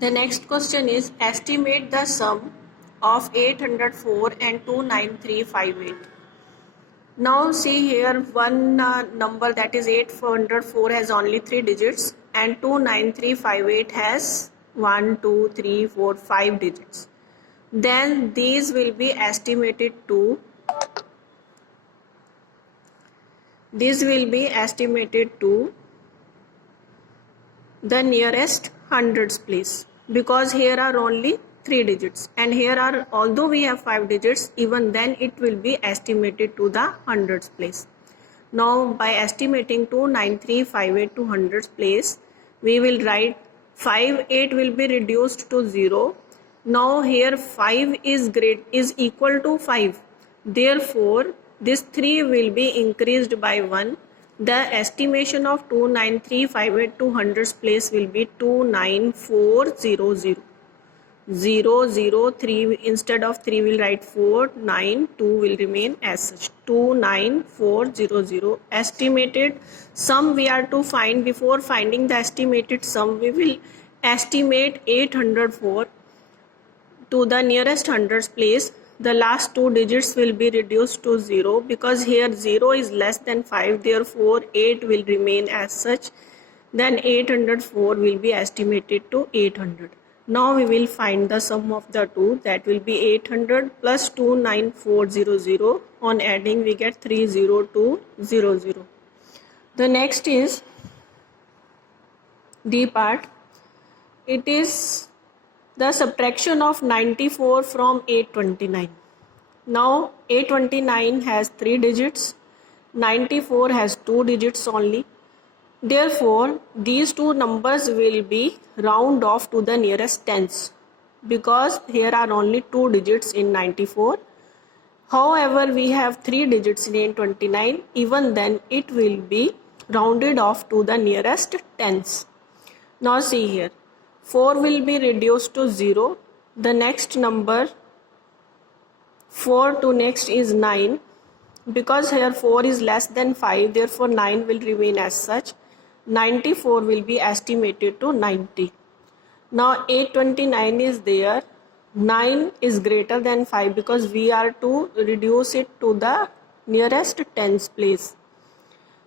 The next question is estimate the sum of 804 and 29358. Now see here one number, that is 804 has only 3 digits and 29358 has 1, 2, 3, 4, 5 digits. Then these will be estimated to the nearest hundreds place, because here are only 3 digits and here are, although we have 5 digits, even then it will be estimated to the hundreds place. Now by estimating 29358 to hundreds place, we will write 58 will be reduced to 0. Now here 5 is equal to 5, therefore this 3 will be increased by 1. The estimation of 29358 to hundreds place will be 29400. 003, instead of 3 will write 4, 9, 2 will remain as such. 29400. Estimated sum we are to find. Before finding the estimated sum, we will estimate 804 to the nearest hundreds place. The last 2 digits will be reduced to 0, because here 0 is less than 5, therefore 8 will remain as such. Then 804 will be estimated to 800. Now we will find the sum of the two, that will be 800 plus 29400. On adding we get 30200. The next is D part. It is the subtraction of 94 from 829. Now 829 has 3 digits, 94 has 2 digits only. Therefore these two numbers will be round off to the nearest tens, because here are only 2 digits in 94. However, we have 3 digits in 829, even then it will be rounded off to the nearest tens. Now see here, 4 will be reduced to 0. The next number 4 to next is 9. Because here 4 is less than 5, therefore 9 will remain as such. 94 will be estimated to 90. Now 829 is there. 9 is greater than 5, because we are to reduce it to the nearest tens place.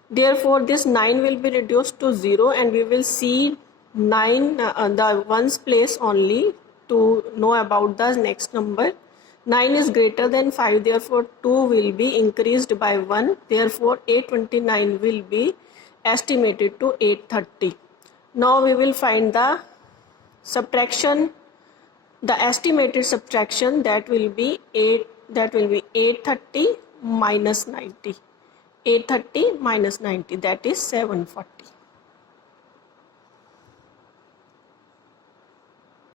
Therefore this 9 will be reduced to 0 and we will see 9 the ones place only to know about the next number. 9 is greater than 5, therefore 2 will be increased by 1, therefore 829 will be estimated to 830. Now we will find the subtraction, the estimated subtraction, that will be 830 minus 90. 830 minus 90, that is 740.